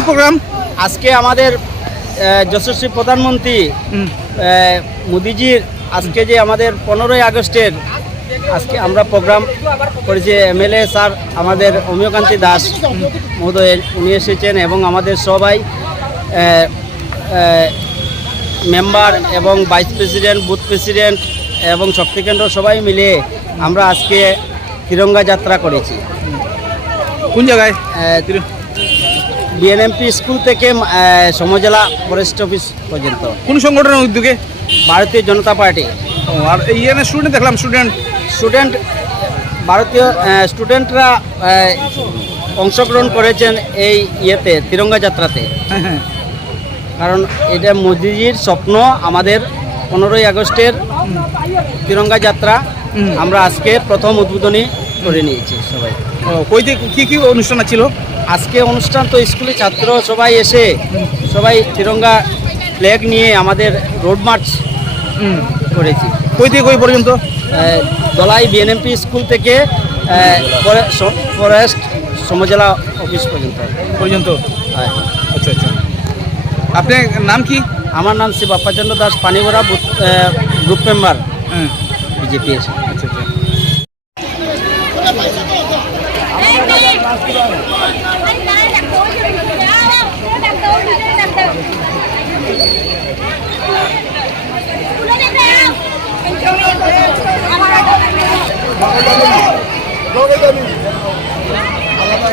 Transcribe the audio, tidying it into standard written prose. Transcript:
কি প্রোগ্রাম? আজকে আমাদের যশস্বী প্রধানমন্ত্রী মোদিজির আজকে যে আমাদের 15ই আগস্টের আজকে আমরা প্রোগ্রাম করেছি। এমএলএ স্যার আমাদের অমিয়কান্তি দাস মহোদয় উনি এসেছেন এবং আমাদের সবাই মেম্বার এবং ভাইস প্রেসিডেন্ট, বুথ প্রেসিডেন্ট এবং শক্তিকেন্দ্র সবাই মিলে আমরা আজকে তিরঙ্গা যাত্রা করেছি। কোন জায়গায়? বিএনএমপি স্কুল থেকে সমজেলা ফরেস্ট অফিস পর্যন্ত। কোন সংগঠনের উদ্যোগে? ভারতীয় জনতা পার্টি। আর এইখানে স্টুডেন্ট দেখলাম, স্টুডেন্ট ভারতীয় স্টুডেন্টরা অংশগ্রহণ করেছেন এই ইয়েতে তিরঙ্গা যাত্রাতে। হ্যাঁ, কারণ এটা মোদিজির স্বপ্ন। আমাদের 15ই আগস্টের তিরঙ্গা যাত্রা আমরা আজকে প্রথম উদ্বোধনী করে নিয়েছি সবাই। কইতে কি কি অনুষ্ঠান ছিল আজকে? অনুষ্ঠান তো স্কুলে ছাত্র সবাই এসে সবাই তিরঙ্গা ফ্ল্যাগ নিয়ে আমাদের রোড মার্চ করেছি। কই থেকে কই পর্যন্ত? দলাই বিএনএমপি স্কুল থেকে ফরেস্ট সমজেলা অফিস পর্যন্ত। আচ্ছা আচ্ছা। আপনার নাম কি? আমার নাম Shri Bappachandra Das, Panigara group member BJP. আচ্ছা আচ্ছা। আলাদা